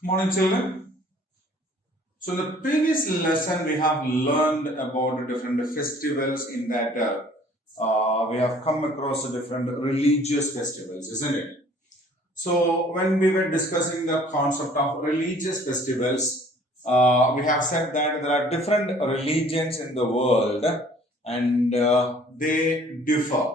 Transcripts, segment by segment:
Morning, children. So, in the previous lesson, we have learned about the different festivals. In that, we have come across the different religious festivals, isn't it? So, when we were discussing the concept of religious festivals, we have said that there are different religions in the world, and they differ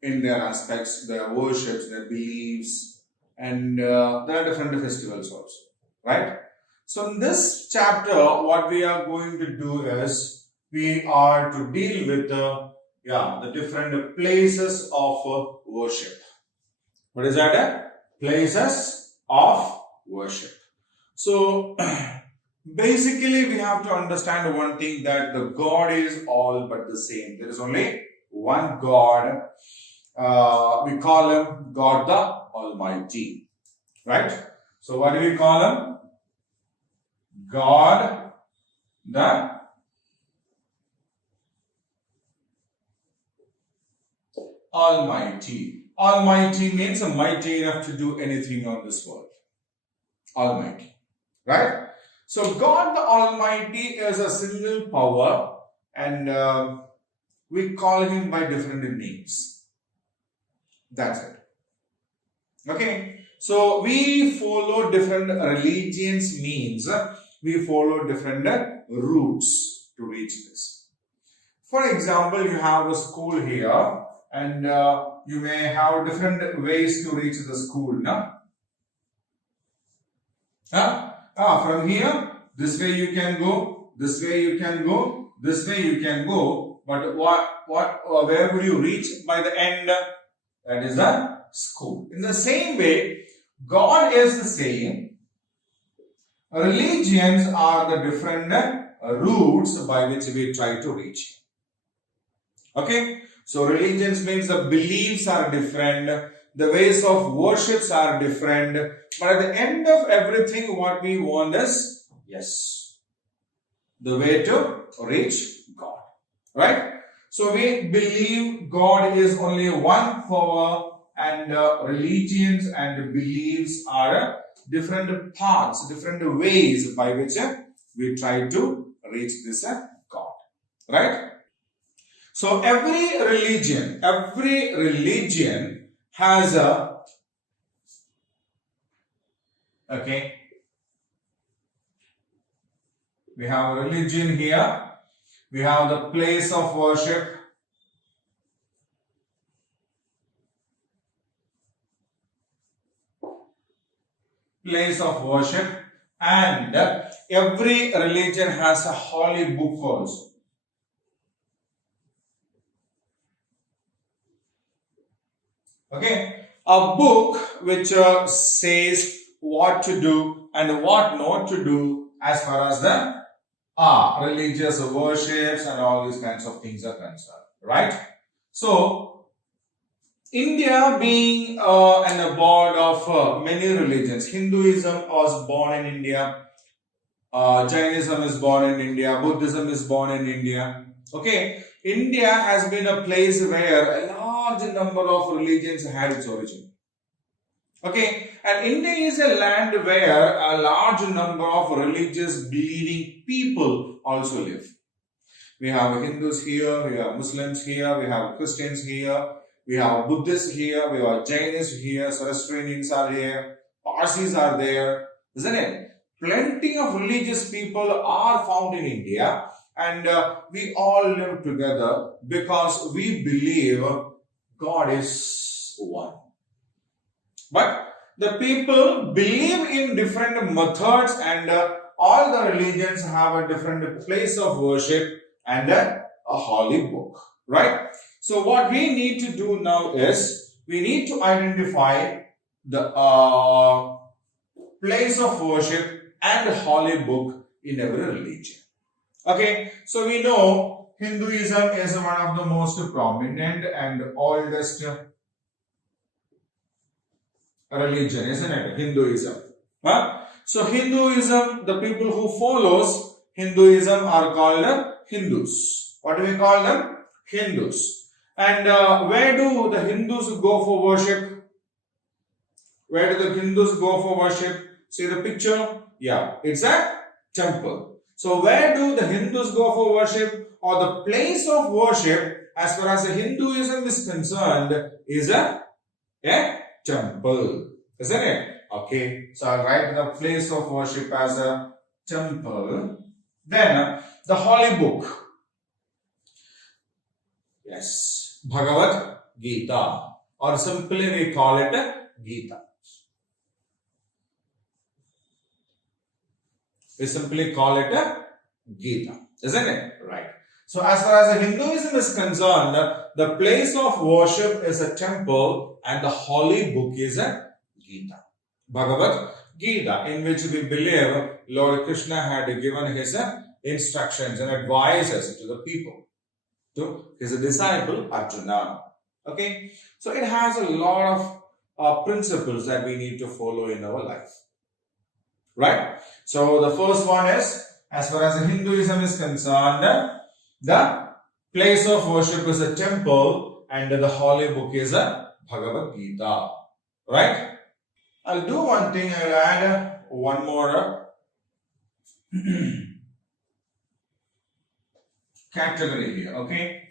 in their aspects, their worships, their beliefs, and there are different festivals also, right? So, in this chapter, what we are going to do is we are to deal with the different places of worship. What is that? Places of worship. So, basically, we have to understand one thing, that the God is all but the same. There is only one God. We call him God the Almighty, right? So, what do we call him? God the Almighty. Almighty means mighty enough to do anything on this world. Almighty, right? So, God the Almighty is a single power, and we call him by different names. That's it. Okay. So, we follow different religions, means we follow different routes to reach this. For example, you have a school here, and you may have different ways to reach the school. No? From here, this way you can go, this way you can go, this way you can go. But where would you reach by the end? That is the school. In the same way, God is the same. Religions are the different routes by which we try to reach. Okay? So, religions means the beliefs are different, the ways of worships are different, but at the end of everything, what we want is, yes, the way to reach God. Right? So, we believe God is only one power, and religions and beliefs are different paths, different ways by which we try to reach this God. Right? So, every religion has a, okay, we have a religion here, we have the place of worship, and every religion has a holy book also. Okay, a book which says what to do and what not to do as far as the religious worships and all these kinds of things are concerned, right? So, India being an abode of many religions, Hinduism was born in India, Jainism is born in India, Buddhism is born in India. Okay, India has been a place where a large number of religions had its origin. Okay, and India is a land where a large number of religious believing people also live. We have Hindus here, we have Muslims here, we have Christians here, we have Buddhists here, we have Jainis here, Zoroastrians are here, Parsis are there, isn't it? Plenty of religious people are found in India, and we all live together because we believe God is one. But the people believe in different methods, and all the religions have a different place of worship and a holy book, right? So what we need to do now is we need to identify the place of worship and holy book in every religion. Okay, so we know Hinduism is one of the most prominent and oldest religion, isn't it? Hinduism. Huh? So Hinduism, the people who follows Hinduism are called Hindus. What do we call them? Hindus. And where do the Hindus go for worship? Where do the Hindus go for worship? See the picture? Yeah, it's a temple. So where do the Hindus go for worship? Or the place of worship, as far as the Hinduism is concerned, is a temple. Isn't it? Okay, so I'll write the place of worship as a temple. Then the holy book. Yes, Bhagavad Gita. Or simply we call it Gita. We simply call it Gita. Isn't it? Right. So as far as the Hinduism is concerned, the place of worship is a temple and the holy book is a Gita. Bhagavad Gita, in which we believe Lord Krishna had given his instructions and advices to the people, to his disciple Arjuna. Okay, so it has a lot of principles that we need to follow in our life. Right? So the first one is, as far as Hinduism is concerned, the place of worship is a temple and the holy book is a Bhagavad Gita. Right? I'll do one thing, I'll add one more category here, okay?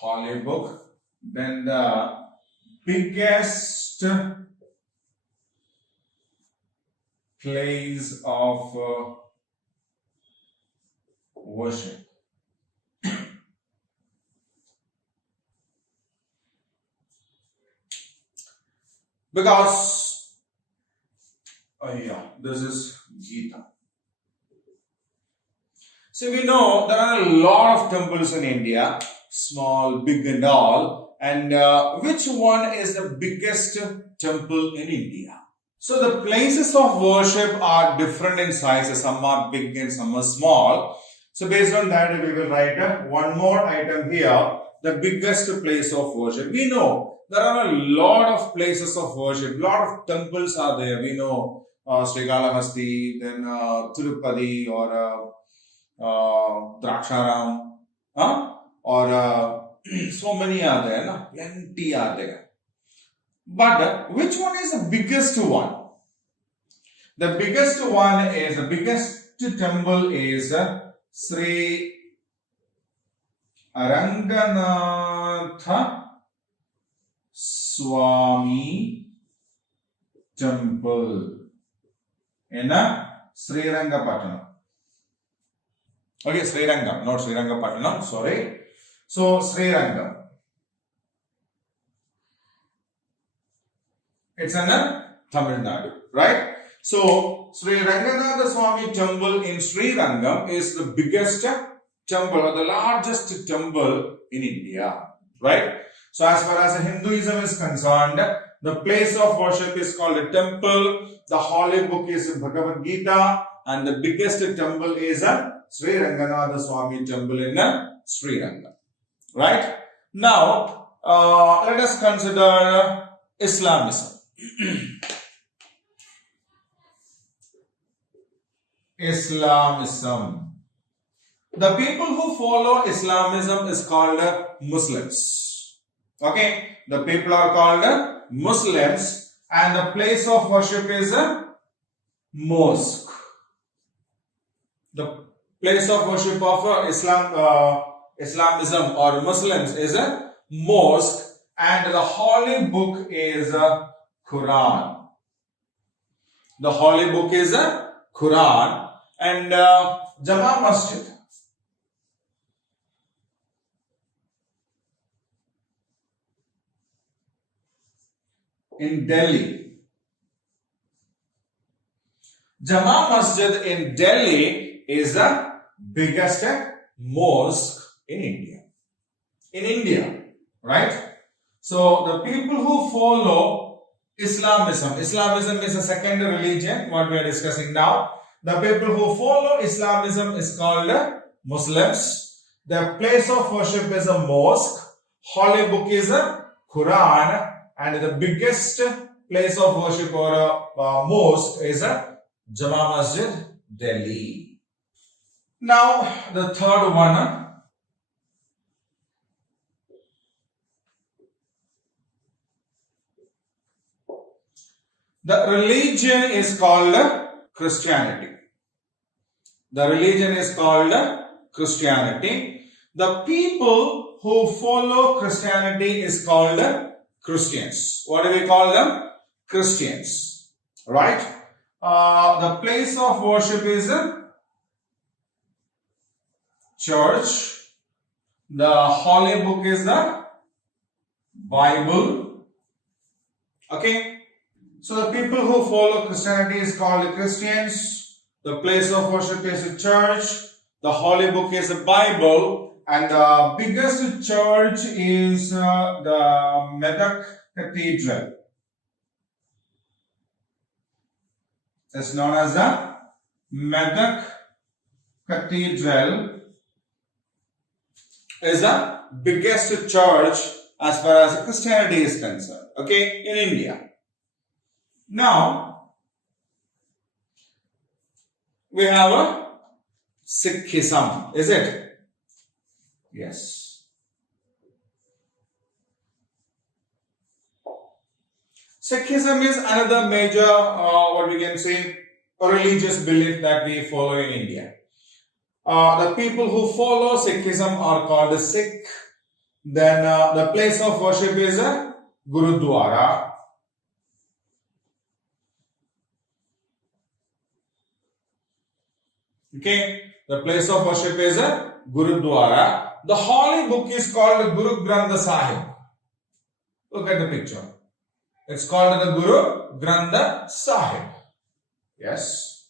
Holy book, then the biggest place of worship. Because, this is Gita. So we know there are a lot of temples in India, small, big and all. And which one is the biggest temple in India? So the places of worship are different in sizes. Some are big and some are small. So based on that, we will write one more item here. The biggest place of worship. We know there are a lot of places of worship. Lot of temples are there. We know Srikalahasti, then Tirupati or Draksharam, or so many are there, no? Plenty are there. But which one is the biggest one? The biggest one is, the biggest temple is Sri Ranganatha Swami Temple in Srirangapatnam. Okay, Srirangam, not Srirangapatnam, sorry. So, Srirangam. It's in Tamil Nadu, right? So, Sri Ranganatha Swami Temple in Srirangam is the biggest temple or the largest temple in India, right? So, as far as Hinduism is concerned, the place of worship is called a temple, the holy book is Bhagavad Gita, and the biggest temple is Sri Ranganatha Swami Temple in Srirangam. Right? Now, let us consider Islamism. Islamism. The people who follow Islamism is called Muslims. Okay? The people are called Muslims and the place of worship is a mosque. The place of worship of Islamism or Muslims is a mosque and the holy book is a Quran. The holy book is a Quran and Jama Masjid. In Delhi. Jama Masjid in Delhi is the biggest mosque in India. In India, right? So the people who follow Islamism is a second religion, what we are discussing now. The people who follow Islamism is called Muslims. The place of worship is a mosque. Holy book is a Quran. And the biggest place of worship or a mosque is a Jama Masjid, Delhi. Now the third one. The religion is called Christianity. The religion is called Christianity. The people who follow Christianity is called Christians. What do we call them? Christians. Right? The place of worship is a church. The holy book is the Bible. Okay? So the people who follow Christianity is called Christians. The place of worship is a church. The holy book is a Bible. And the biggest church is the Medak Cathedral. It's known as the Medak Cathedral. Is the biggest church as far as Christianity is concerned. Okay, in India. Now, we have a Sikhism, is it? Yes. Sikhism is another major, what we can say, religious belief that we follow in India. The people who follow Sikhism are called Sikh. Then the place of worship is a Gurudwara. Okay, the place of worship is a Gurudwara. The holy book is called Guru Granth Sahib. Look at the picture. It's called the Guru Granth Sahib. Yes.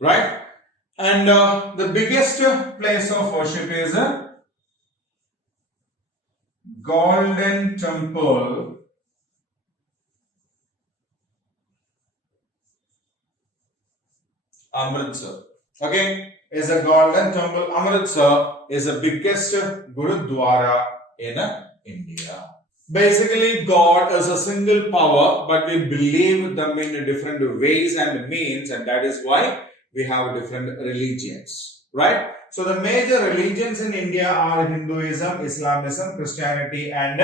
Right? And the biggest place of worship is a Golden Temple Amritsar. Okay, is a Golden Temple Amritsar is the biggest Gurudwara in India. Basically, God is a single power, but we believe them in different ways and means, and that is why we have different religions, right? So the major religions in India are Hinduism, Islamism, Christianity and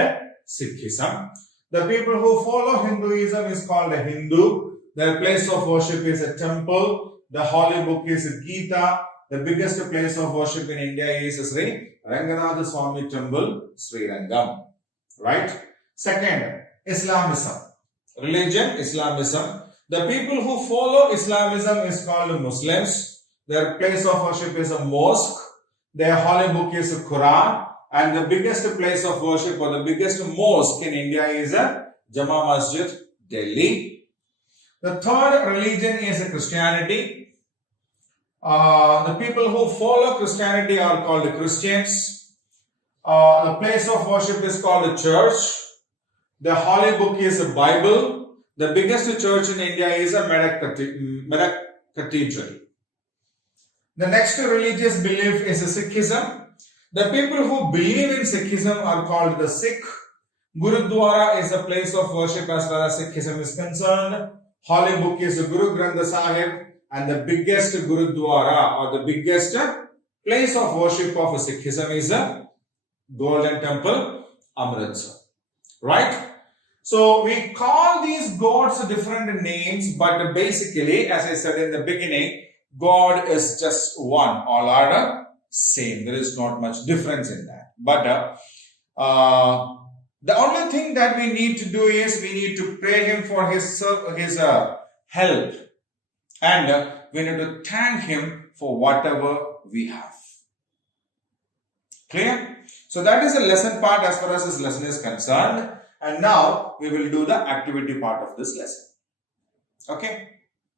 Sikhism. The people who follow Hinduism is called a Hindu. Their place of worship is a temple. The holy book is Gita. The biggest place of worship in India is Sri Ranganath Swami Temple, Sri Rangam, right? Second, Islamism. Religion, Islamism. The people who follow Islamism is called Muslims. Their place of worship is a mosque. Their holy book is a Quran. And the biggest place of worship or the biggest mosque in India is a Jama Masjid, Delhi. The third religion is Christianity. The people who follow Christianity are called Christians. The place of worship is called a church. The holy book is a Bible. The biggest church in India is a Medak Cathedral. The next religious belief is Sikhism. The people who believe in Sikhism are called the Sikh. Gurudwara is a place of worship as far as Sikhism is concerned. Holy book is Guru Granth Sahib, and the biggest Gurudwara or the biggest place of worship of Sikhism is a Golden Temple, Amritsar. Right? So we call these gods different names, but basically, as I said in the beginning, God is just one. All are the same. There is not much difference in that. But the only thing that we need to do is we need to pray Him for His help, and we need to thank Him for whatever we have. Clear? So that is the lesson part as far as this lesson is concerned. And now we will do the activity part of this lesson. Okay.